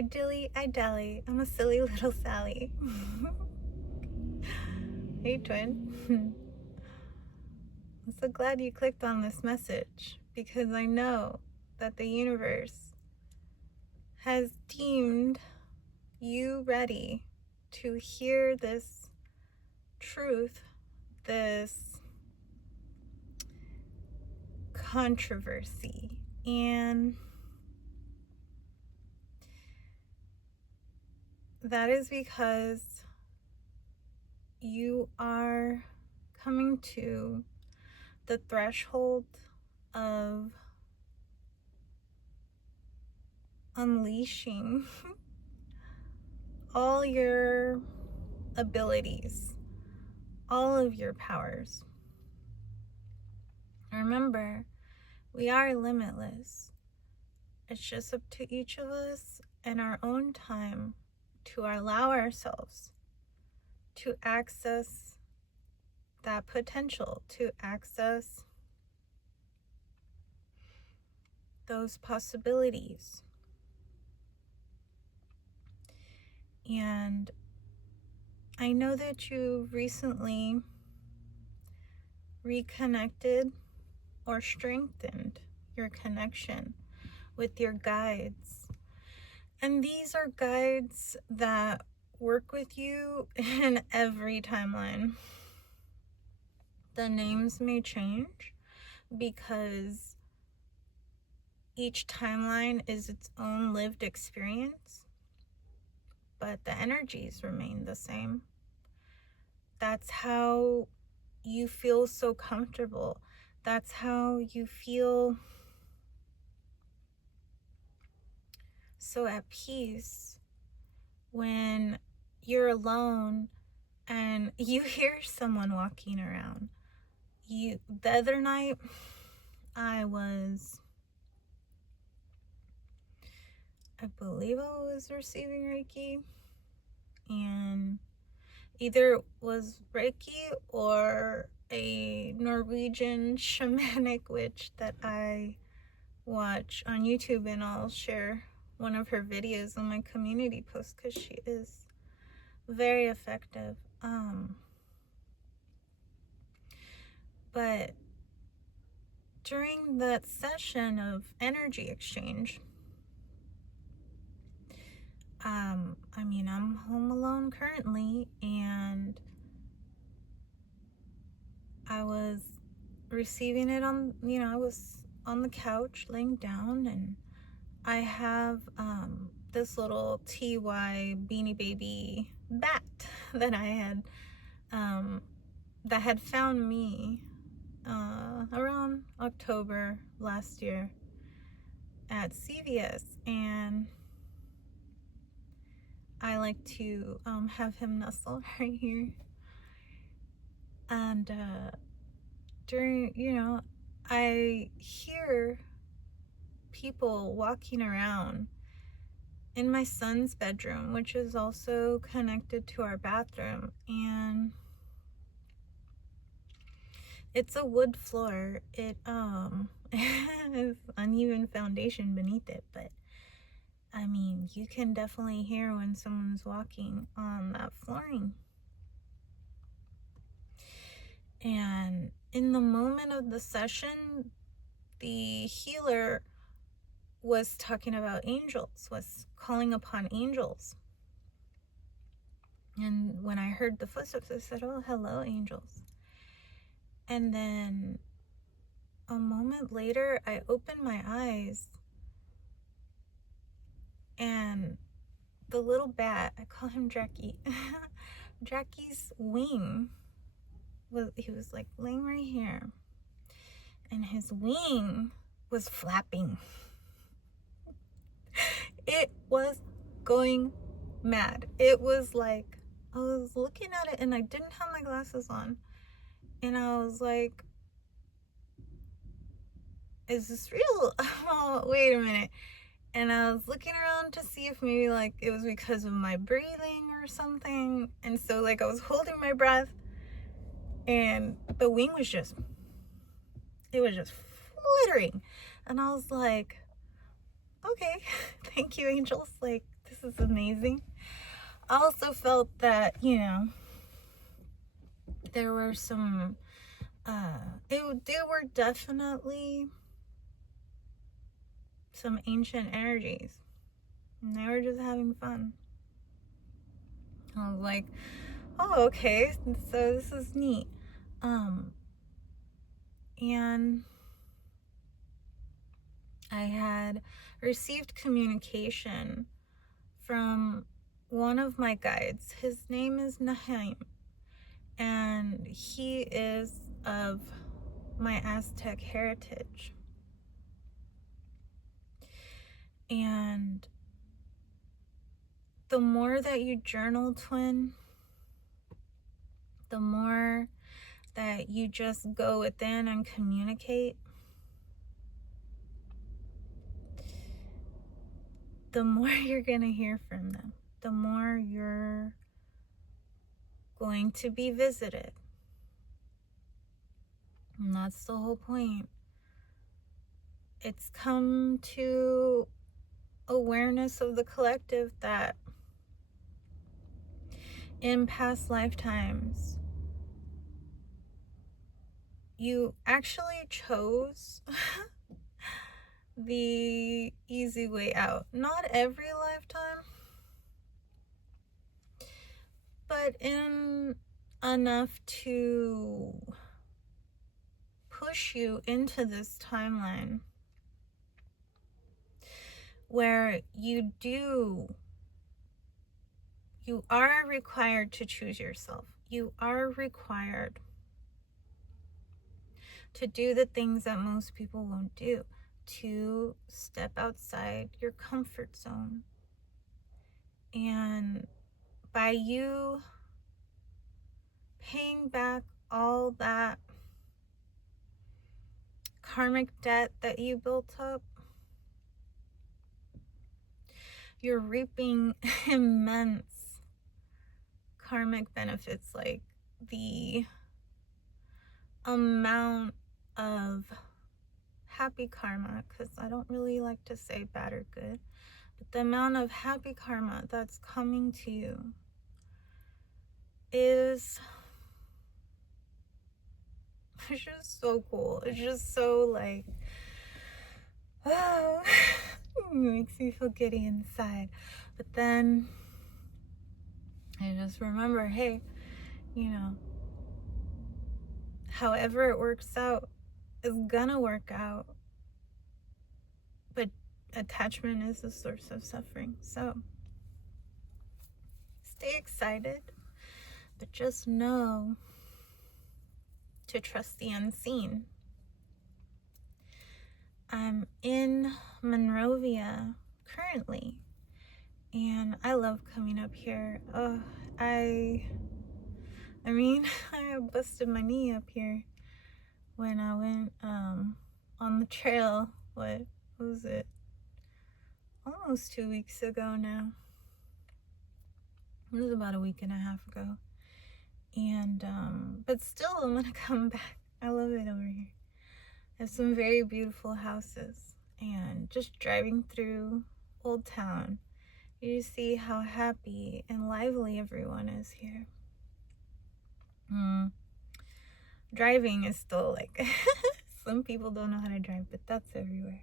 I dilly, I dally. I'm a silly little Sally. Hey, twin. I'm so glad you clicked on this message because I know that the universe has deemed you ready to hear this truth, this controversy. And that is because you are coming to the threshold of unleashing all your abilities, all of your powers. Remember, we are limitless. It's just up to each of us in our own time to allow ourselves to access that potential, to access those possibilities. And I know that you recently reconnected or strengthened your connection with your guides. And these are guides that work with you in every timeline. The names may change because each timeline is its own lived experience, but the energies remain the same. That's how you feel so comfortable. That's how you feel so at peace when you're alone and you hear someone walking around. The other night, I believe I was receiving Reiki, and either it was Reiki or a Norwegian shamanic witch that I watch on YouTube, and I'll share one of her videos on my community post because she is very effective. But during that session of energy exchange, I'm home alone currently, and I was receiving it I was on the couch laying down, and I have this little TY Beanie Baby bat that I had that had found me around October last year at CVS, and I like to have him nestle right here. And I hear people walking around in my son's bedroom, which is also connected to our bathroom, and it's a wood floor. It has uneven foundation beneath it, but you can definitely hear when someone's walking on that flooring. And in the moment of the session, the healer was talking about angels, was calling upon angels. And when I heard the footsteps, I said, "Oh, hello, angels." And then a moment later, I opened my eyes, and the little bat, I call him Jackie, Jackie's wing he was like laying right here, and his wing was flapping. It was going mad. It was like, I was looking at it and I didn't have my glasses on, and I was like, is this real? Oh, wait a minute. And I was looking around to see if maybe like it was because of my breathing or something, and so like I was holding my breath, and the wing was just flittering, and I was like, okay, thank you, angels, like this this is amazing. I also felt that, you know, there were some, there were definitely some ancient energies, and they were just having fun. I was like, oh, okay, so this is neat. And I had received communication from one of my guides. His name is Naheem, and he is of my Aztec heritage. And the more that you journal, twin, the more that you just go within and communicate, the more you're going to hear from them, the more you're going to be visited. And that's the whole point. It's come to awareness of the collective that in past lifetimes, you actually chose the easy way out. Not every lifetime, but in enough to push you into this timeline where you are required to choose yourself. You are required to do the things that most people won't do, to step outside your comfort zone. And by you paying back all that karmic debt that you built up, you're reaping immense karmic benefits, like the amount of happy karma, because I don't really like to say bad or good, but the amount of happy karma that's coming to you is, it's just so cool. It's just so like, oh, it makes me feel giddy inside. But then I just remember, hey, you know, however it works out is gonna work out. But attachment is the source of suffering. So stay excited, but just know to trust the unseen. I'm in Monrovia currently, and I love coming up here. Oh, I mean, I busted my knee up here when I went on the trail. What was it? Almost 2 weeks ago now. It was about a week and a half ago. And but still, I'm gonna come back. I love it over here. There's some very beautiful houses, and just driving through Old Town, you see how happy and lively everyone is here. Driving is still like, some people don't know how to drive, but that's everywhere.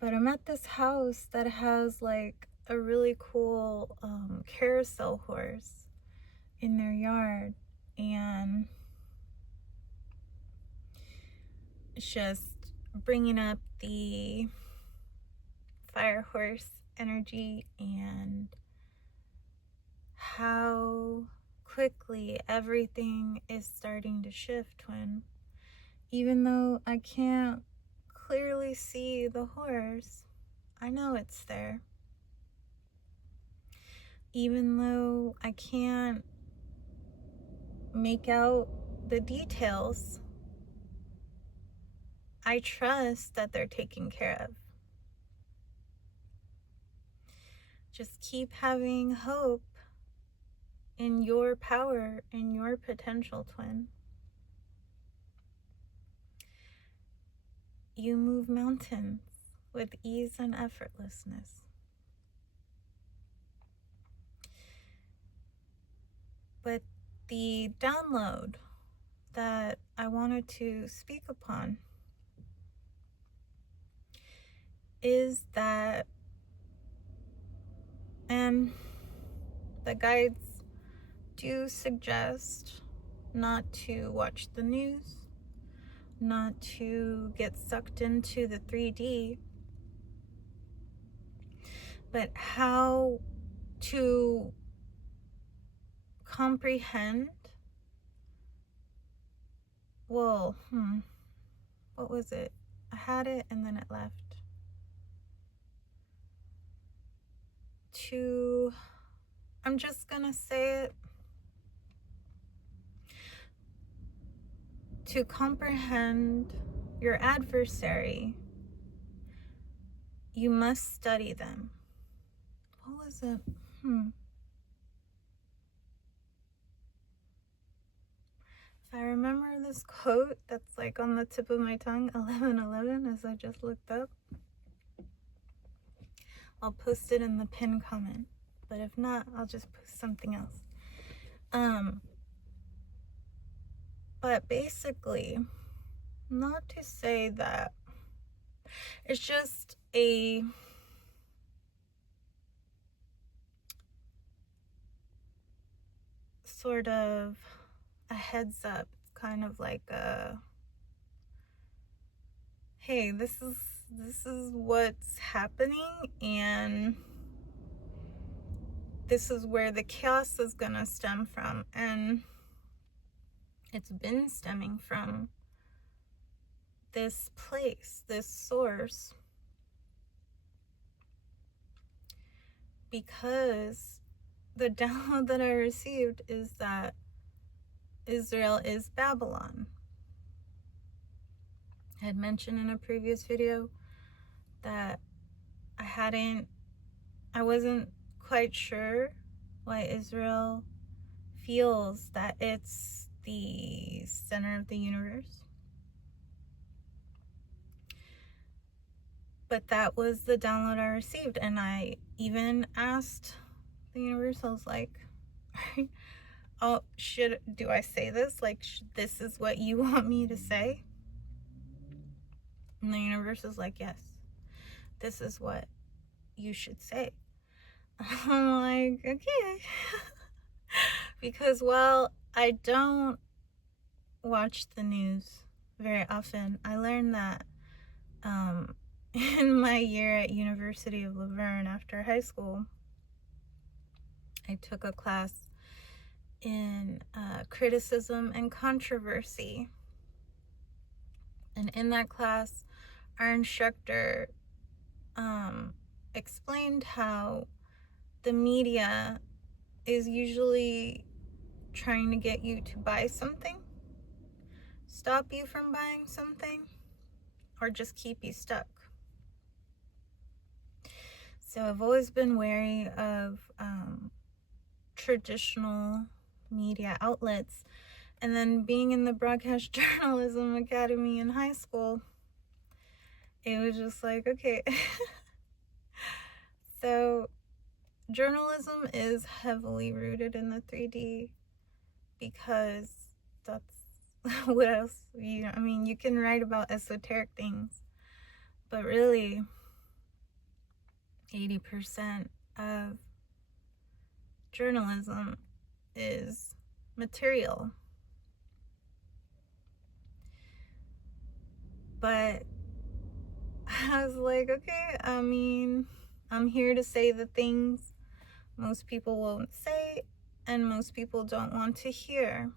But I'm at this house that has like a really cool carousel horse in their yard, and it's just bringing up the fire horse energy and how quickly everything is starting to shift, when even though I can't clearly see the horse, I know it's there. Even though I can't make out the details, I trust that they're taken care of. Just keep having hope in your power, in your potential, twin. You move mountains with ease and effortlessness. But the download that I wanted to speak upon is that, and the guides do suggest not to watch the news, not to get sucked into the 3D, but how to comprehend, well, what was it? I had it and then it left. I'm just gonna say it. To comprehend your adversary, you must study them. What was it? If I remember this quote that's like on the tip of my tongue, 11:11, as I just looked up, I'll post it in the pinned comment. But if not, I'll just post something else. But basically, not to say that it's just a sort of a heads up, kind of like a, hey, this is what's happening, and this is where the chaos is gonna stem from, and it's been stemming from this place, this source, because the download that I received is that Israel is Babylon. I had mentioned in a previous video that I wasn't quite sure why Israel feels that it's the center of the universe. But that was the download I received, and I even asked the universe, I was like, oh, do I say this? Like, this is what you want me to say? And the universe is like, yes, this is what you should say. I'm like, okay. Because, well, I don't watch the news very often. I learned that in my year at University of La Verne after high school. I took a class in criticism and controversy. And in that class, our instructor explained how the media is usually trying to get you to buy something, stop you from buying something, or just keep you stuck. So I've always been wary of traditional media outlets. And then being in the Broadcast Journalism Academy in high school, it was just like, okay. So journalism is heavily rooted in the 3D because that's what else, you can write about esoteric things, but really 80% of journalism is material. But I was like, okay, I'm here to say the things most people won't say and most people don't want to hear.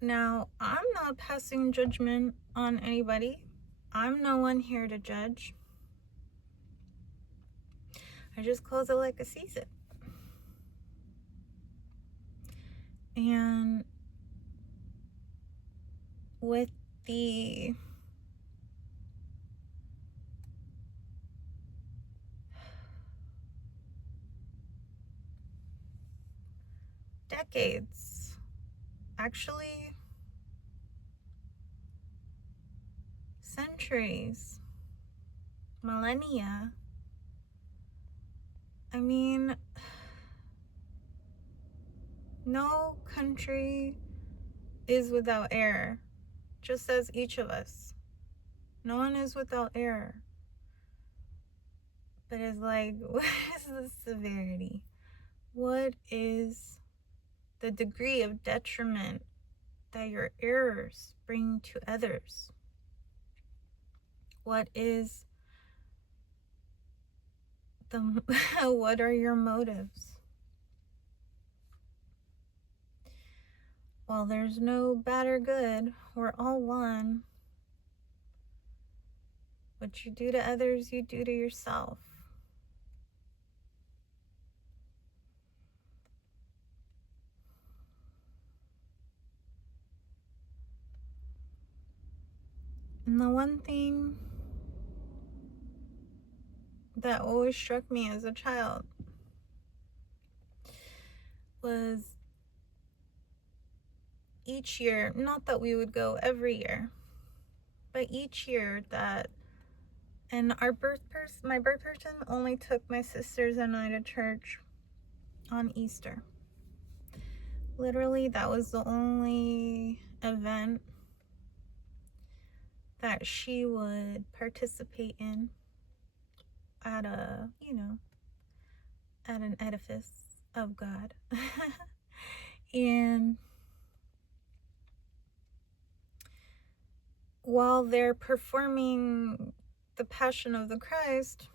Now, I'm not passing judgment on anybody. I'm no one here to judge. I just calls it like I sees it. And with the decades, actually centuries, millennia, No country is without error, just as each of us. No one is without error. But it's like, what is the severity? What is the degree of detriment that your errors bring to others? What is what are your motives? Well, there's no bad or good. We're all one. What you do to others, you do to yourself. And the one thing that always struck me as a child was each year, not that we would go every year, but each year that, and my birth person only took my sisters and I to church on Easter. Literally, that was the only event that she would participate in at at an edifice of God. And while they're performing the Passion of the Christ,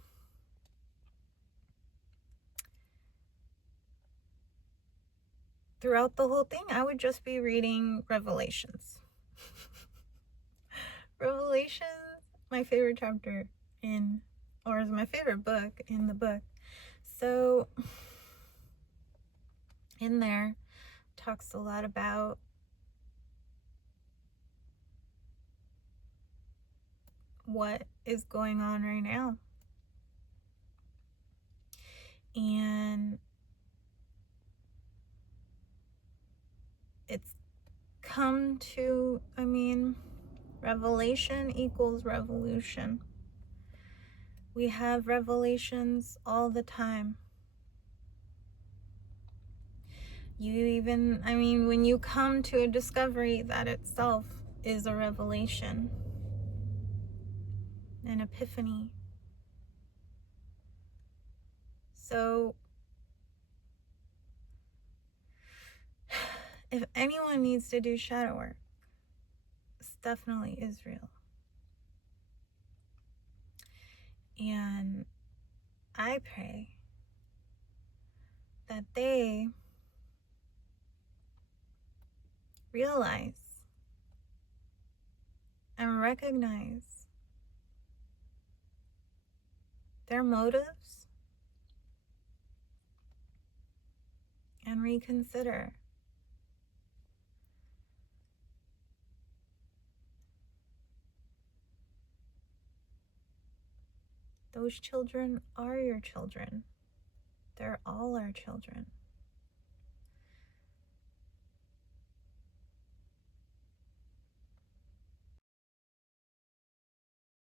throughout the whole thing, I would just be reading Revelations. Revelations, my favorite chapter or is my favorite book in the book. So in there talks a lot about what is going on right now. And it's come to, revelation equals revolution. We have revelations all the time. When you come to a discovery, that itself is a revelation, an epiphany. So, if anyone needs to do shadow work, it's definitely Israel. And I pray that they realize and recognize their motives and reconsider. Those children are your children. They're all our children.